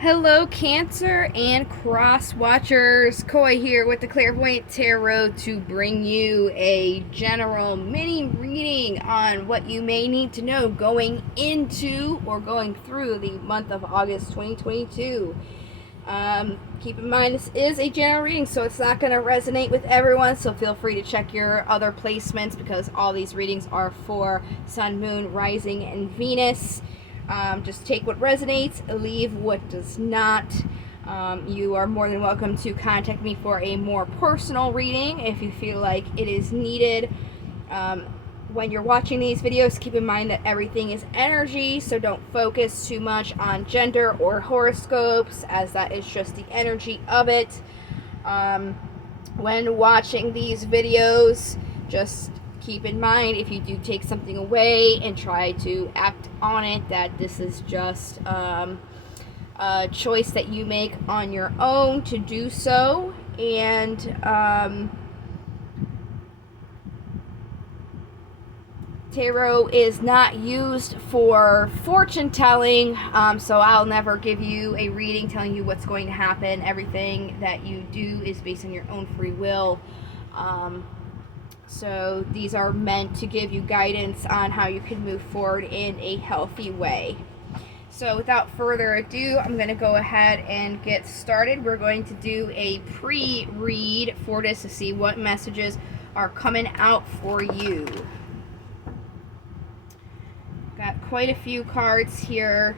Hello, Cancer and Cross Watchers. Koi here with the Clairvoyant Tarot to bring you a general mini reading on what you may need to know going into or going through the month of August 2022. Keep in mind, this is a general reading, so it's not going to resonate with everyone, so feel free to check your other placements because all these readings are for Sun, Moon, Rising, and Venus. Just take what resonates, leave what does not. You are more than welcome to contact me for a more personal reading if you feel like it is needed. When you're watching these videos, keep in mind that everything is energy, so don't focus too much on gender or horoscopes, as that is just the energy of it. When watching these videos, just keep in mind, if you do take something away and try to act on it, that this is just a choice that you make on your own to do so. And tarot is not used for fortune telling, so I'll never give you a reading telling you what's going to happen. Everything that you do is based on your own free will. So these are meant to give you guidance on how you can move forward in a healthy way. So without further ado, I'm going to go ahead and get started. We're going to do a pre-read for this to see what messages are coming out for you. Got quite a few cards here.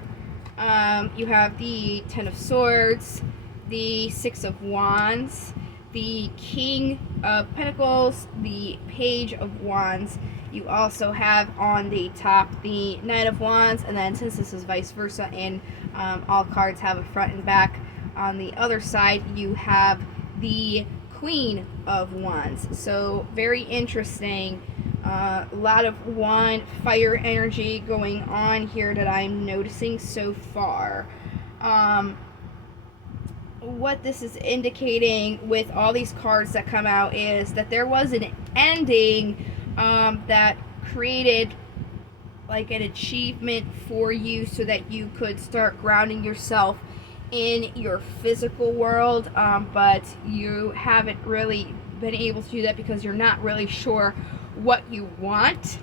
You have the Ten of Swords, the Six of Wands, the King of Pentacles, the Page of Wands. You also have on the top the Knight of Wands, and then since this is vice versa and all cards have a front and back, on the other side you have the Queen of Wands. So very interesting. A lot of wand fire energy going on here that I'm noticing so far. What this is indicating with all these cards that come out is that there was an ending that created like an achievement for you so that you could start grounding yourself in your physical world, but you haven't really been able to do that because you're not really sure what you want.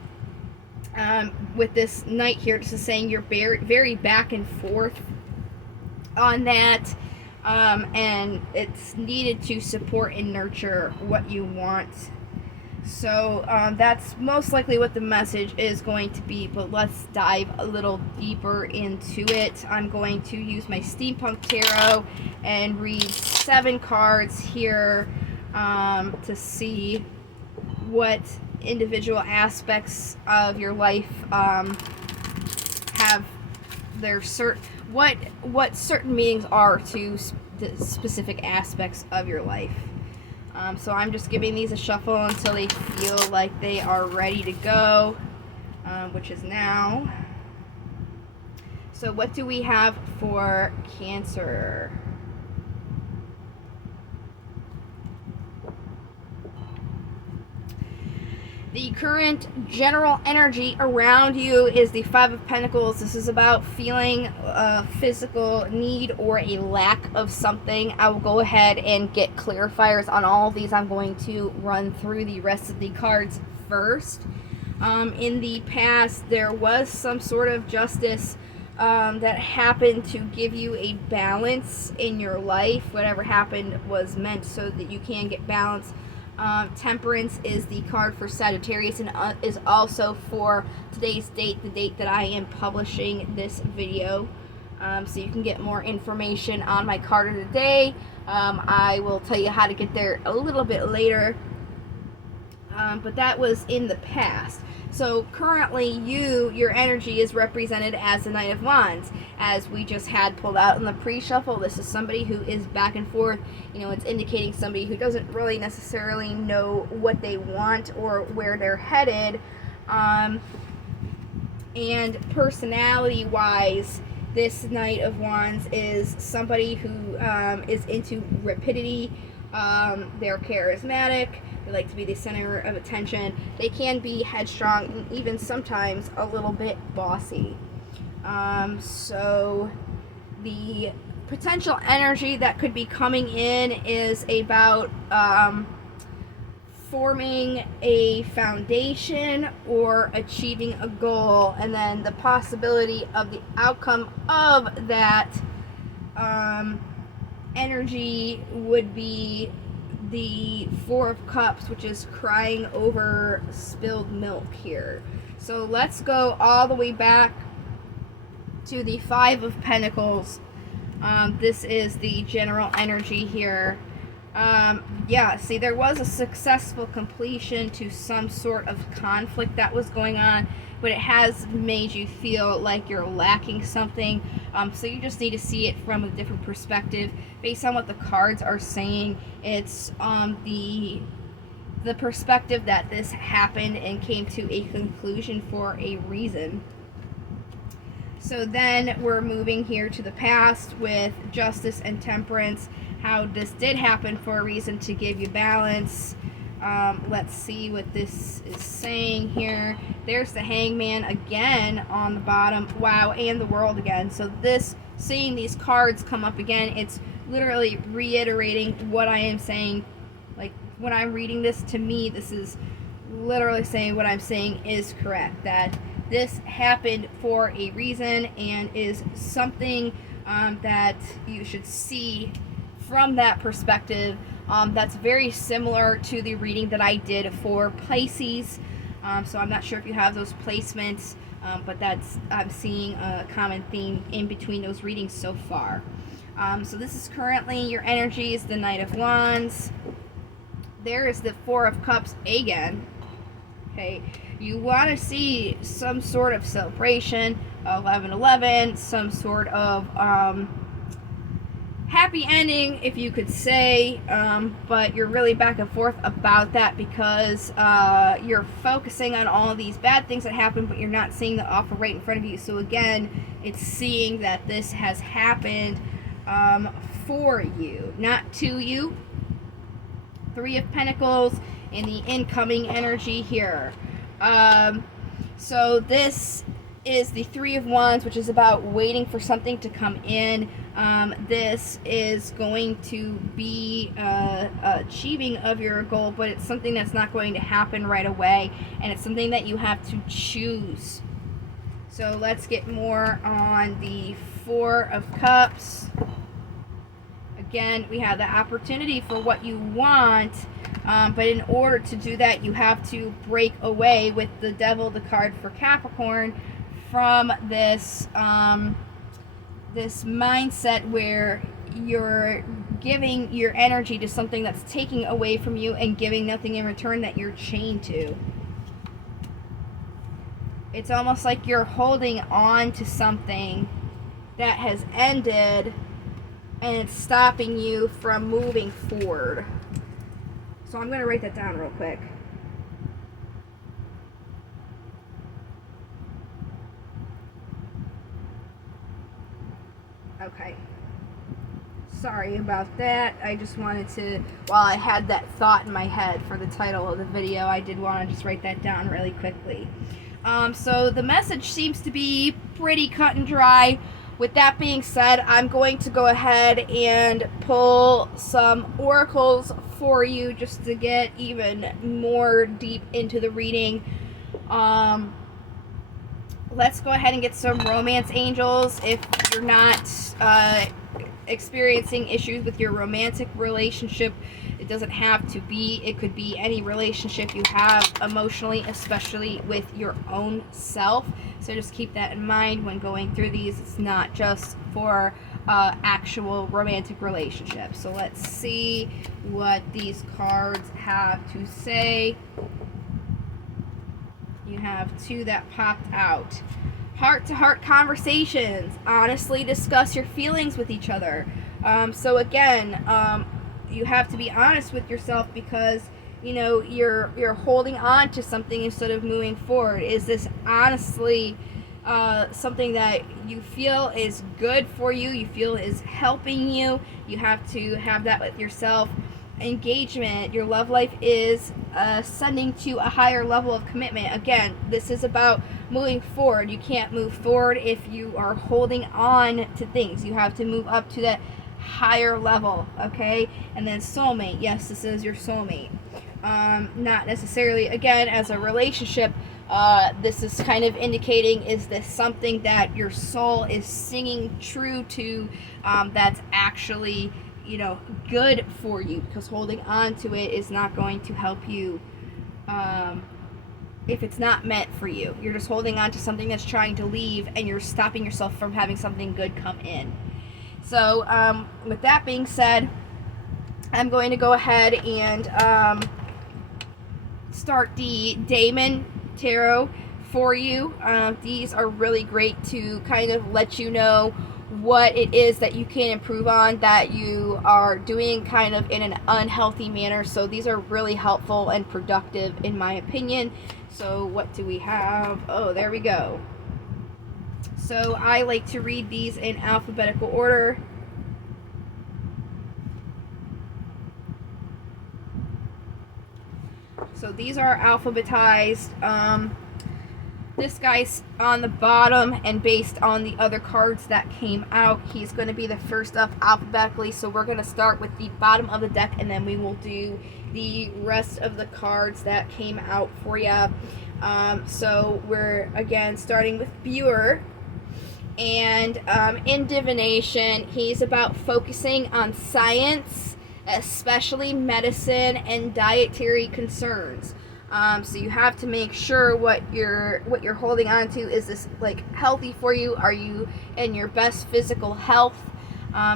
With this Knight here, this is saying you're very back and forth on that, and it's needed to support and nurture what you want. So that's most likely what the message is going to be, but let's dive a little deeper into it. I'm going to use my Steampunk Tarot and read 7 cards here to see what individual aspects of your life have their what certain meanings are to the specific aspects of your life. So I'm just giving these a shuffle until they feel like they are ready to go, which is now. So what do we have for Cancer? The current general energy around you is the Five of Pentacles. This is about feeling a physical need or a lack of something. I will go ahead and get clarifiers on all of these. I'm going to run through the rest of the cards first. In the past, there was some sort of justice that happened to give you a balance in your life. Whatever happened was meant so that you can get balance. Temperance is the card for Sagittarius and is also for today's date, the date that I am publishing this video. So you can get more information on my card of the day. I will tell you how to get there a little bit later. But that was in the past. So currently your energy is represented as the Knight of Wands, as we just had pulled out in the pre-shuffle. This is somebody who is back and forth. You know, it's indicating somebody who doesn't really necessarily know what they want or where they're headed. And personality-wise, this Knight of Wands is somebody who is into rapidity. They're charismatic. They like to be the center of attention. They can be headstrong and even sometimes a little bit bossy. So the potential energy that could be coming in is about forming a foundation or achieving a goal, and then the possibility of the outcome of that energy would be the Four of Cups, which is crying over spilled milk here. So let's go all the way back to the Five of Pentacles. This is the general energy here. Yeah, see, there was a successful completion to some sort of conflict that was going on, but it has made you feel like you're lacking something. So you just need to see it from a different perspective. Based on what the cards are saying, it's the perspective that this happened and came to a conclusion for a reason. So then we're moving here to the past with Justice and Temperance, how this did happen for a reason to give you balance. Let's see what this is saying here. There's the Hangman again on the bottom. Wow, and the World again. So this, seeing these cards come up again, it's literally reiterating what I am saying. Like, when I'm reading this, to me, this is literally saying what I'm saying is correct. That this happened for a reason and is something that you should see from that perspective. That's very similar to the reading that I did for Pisces. So I'm not sure if you have those placements, but I'm seeing a common theme in between those readings so far. So this is currently your energies, the Knight of Wands. There is the Four of Cups again. Okay, you want to see some sort of celebration, 11/11, some sort of happy ending, if you could say, but you're really back and forth about that because you're focusing on all of these bad things that happen, but you're not seeing the offer right in front of you. So again, it's seeing that this has happened for you, not to you. Three of Pentacles in the incoming energy here. So this is the Three of Wands, which is about waiting for something to come in. This is going to be achieving of your goal, but it's something that's not going to happen right away, and it's something that you have to choose. So let's get more on the Four of Cups. Again, we have the opportunity for what you want, but in order to do that, you have to break away with the Devil, the card for Capricorn, from this this mindset where you're giving your energy to something that's taking away from you and giving nothing in return that you're chained to. It's almost like you're holding on to something that has ended and it's stopping you from moving forward. So I'm going to write that down real quick. Okay. Sorry about that. I just wanted to, while I had that thought in my head for the title of the video, I did want to just write that down really quickly. So the message seems to be pretty cut and dry. With that being said, I'm going to go ahead and pull some oracles for you just to get even more deep into the reading. Let's go ahead and get some romance angels. If you're not experiencing issues with your romantic relationship, it doesn't have to be. It could be any relationship you have emotionally, especially with your own self. So just keep that in mind when going through these. It's not just for actual romantic relationships. So let's see what these cards have to say. You have two that popped out. Heart-to-heart conversations. Honestly discuss your feelings with each other. So again, you have to be honest with yourself because you know you're holding on to something instead of moving forward. Is this honestly something that you feel is good for you? You feel is helping you? You have to have that with yourself. engagement, your love life is ascending to a higher level of commitment. Again, this is about moving forward. You can't move forward if you are holding on to things. You have to move up to that higher level, okay? And then soulmate. Yes, this is your soulmate. Not necessarily, again, as a relationship, this is kind of indicating, is this something that your soul is singing true to, that's actually, you know, good for you, because holding on to it is not going to help you if it's not meant for you. You're just holding on to something that's trying to leave, and you're stopping yourself from having something good come in. So with that being said, I'm going to go ahead and start the Damon Tarot for you. These are really great to kind of let you know what it is that you can improve on, that you are doing kind of in an unhealthy manner. So these are really helpful and productive in my opinion. So what do we have? Oh, there we go. So I like to read these in alphabetical order. So these are alphabetized. This guy's on the bottom, and based on the other cards that came out, he's going to be the first up alphabetically. So we're going to start with the bottom of the deck, and then we will do the rest of the cards that came out for you. So we're, again, starting with Buer. And in divination, he's about focusing on science, especially medicine and dietary concerns. So you have to make sure what you're holding on to, is this like healthy for you? Are you in your best physical health?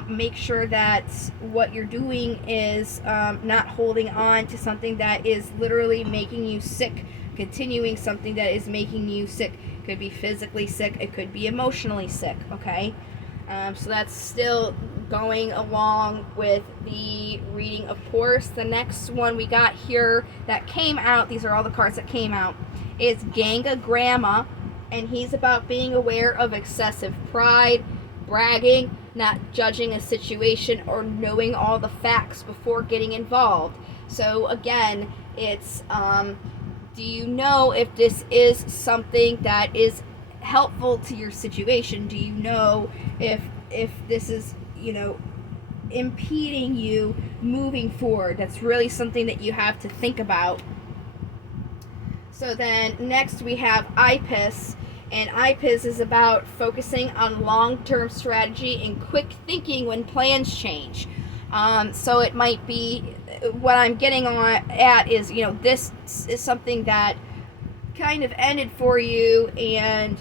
Make sure that what you're doing is not holding on to something that is literally making you sick, continuing something that is making you sick. It could be physically sick, it could be emotionally sick, okay? So that's still going along with the reading, of course. The next one we got here that came out, these are all the cards that came out, is Ganga Grandma, and he's about being aware of excessive pride, bragging, not judging a situation, or knowing all the facts before getting involved. So again, it's do you know if this is something that is helpful to your situation? Do you know if this is, you know, impeding you moving forward? That's really something that you have to think about. So then next we have Ipis, and Ipis is about focusing on long-term strategy and quick thinking when plans change. So it might be, what I'm getting at is, you know, this is something that kind of ended for you, and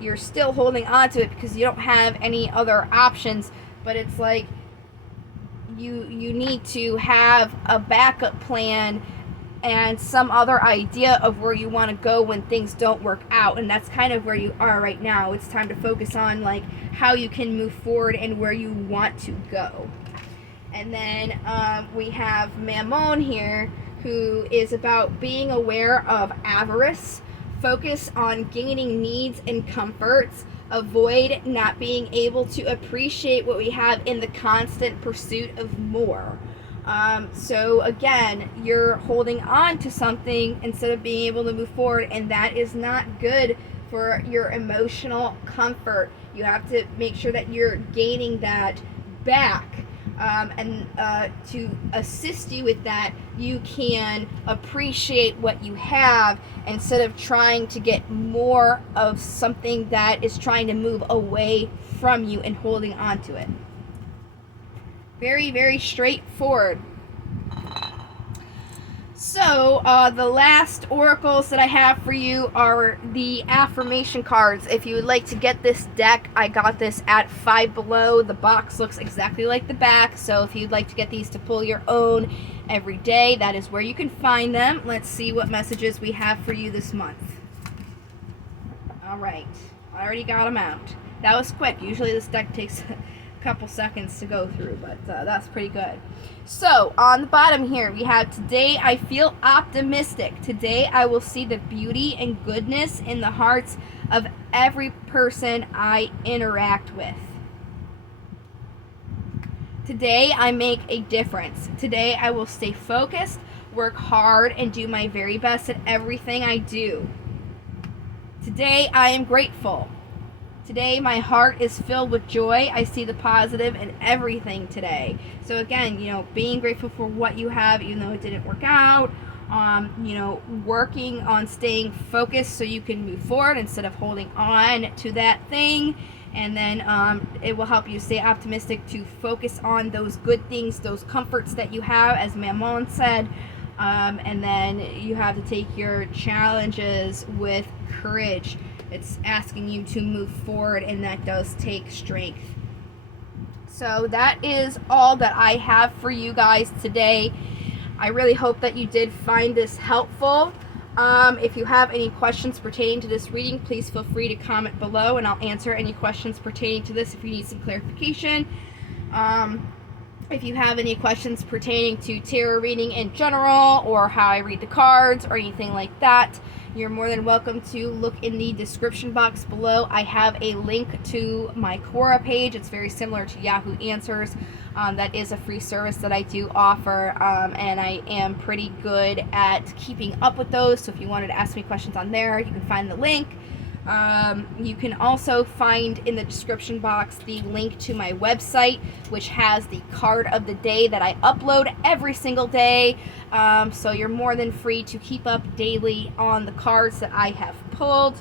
you're still holding on to it because you don't have any other options, but it's like you need to have a backup plan and some other idea of where you want to go when things don't work out, and that's kind of where you are right now. It's time to focus on like how you can move forward and where you want to go. And then we have Mammon here, who is about being aware of avarice, focus on gaining needs and comforts, avoid not being able to appreciate what we have in the constant pursuit of more. So again, you're holding on to something instead of being able to move forward, and that is not good for your emotional comfort. You have to make sure that you're gaining that back. And to assist you with that, you can appreciate what you have instead of trying to get more of something that is trying to move away from you and holding on to it. Very, very straightforward. So, the last oracles that I have for you are the affirmation cards. If you would like to get this deck, I got this at Five Below. The box looks exactly like the back, so if you'd like to get these to pull your own every day, that is where you can find them. Let's see what messages we have for you this month. Alright, I already got them out. That was quick. Usually this deck takes a couple seconds to go through, but that's pretty good. So on the bottom here we have, today I feel optimistic. Today I will see the beauty and goodness in the hearts of every person I interact with. Today I make a difference. Today I will stay focused, work hard, and do my very best at everything I do. Today I am grateful. Today my heart is filled with joy. I see the positive in everything today. So again, being grateful for what you have, even though it didn't work out. Working on staying focused so you can move forward instead of holding on to that thing. And then it will help you stay optimistic to focus on those good things, those comforts that you have, as Mammon said. And then you have to take your challenges with courage. It's asking you to move forward, and that does take strength. So that is all that I have for you guys today. I really hope that you did find this helpful. If you have any questions pertaining to this reading, please feel free to comment below, and I'll answer any questions pertaining to this if you need some clarification. If you have any questions pertaining to tarot reading in general, or how I read the cards, or anything like that, you're more than welcome to look in the description box below. I have a link to my Quora page. It's very similar to Yahoo Answers. That is a free service that I do offer, and I am pretty good at keeping up with those. So if you wanted to ask me questions on there, you can find the link. You can also find in the description box the link to my website, which has the card of the day that I upload every single day. So you're more than free to keep up daily on the cards that I have pulled.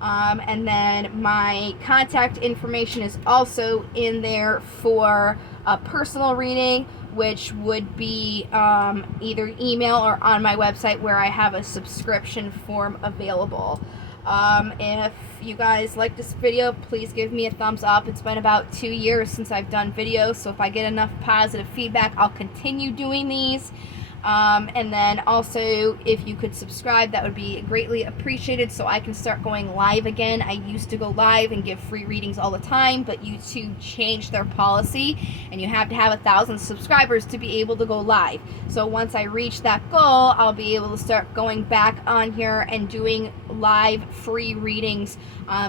And then my contact information is also in there for a personal reading, which would be either email or on my website, where I have a subscription form available. If you guys like this video, please give me a thumbs up. It's been about 2 years since I've done videos, so if I get enough positive feedback, I'll continue doing these. And then also, if you could subscribe, that would be greatly appreciated, so I can start going live again. I used to go live and give free readings all the time, but YouTube changed their policy, and you have to have 1,000 subscribers to be able to go live. So once I reach that goal, I'll be able to start going back on here and doing live free readings.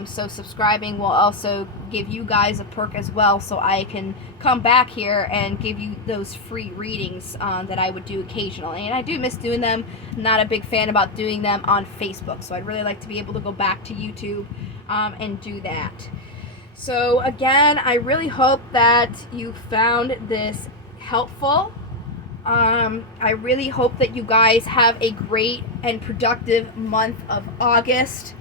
So subscribing will also give you guys a perk as well, so I can come back here and give you those free readings that I would do occasionally. And I do miss doing them. I'm not a big fan about doing them on Facebook, so I'd really like to be able to go back to YouTube and do that. So again, I really hope that you found this helpful. I really hope that you guys have a great and productive month of August.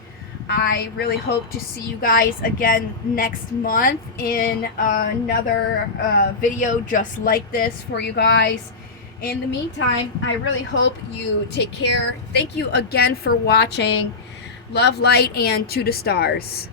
I really hope to see you guys again next month in another video just like this for you guys. In the meantime, I really hope you take care. Thank you again for watching. Love, light, and to the stars.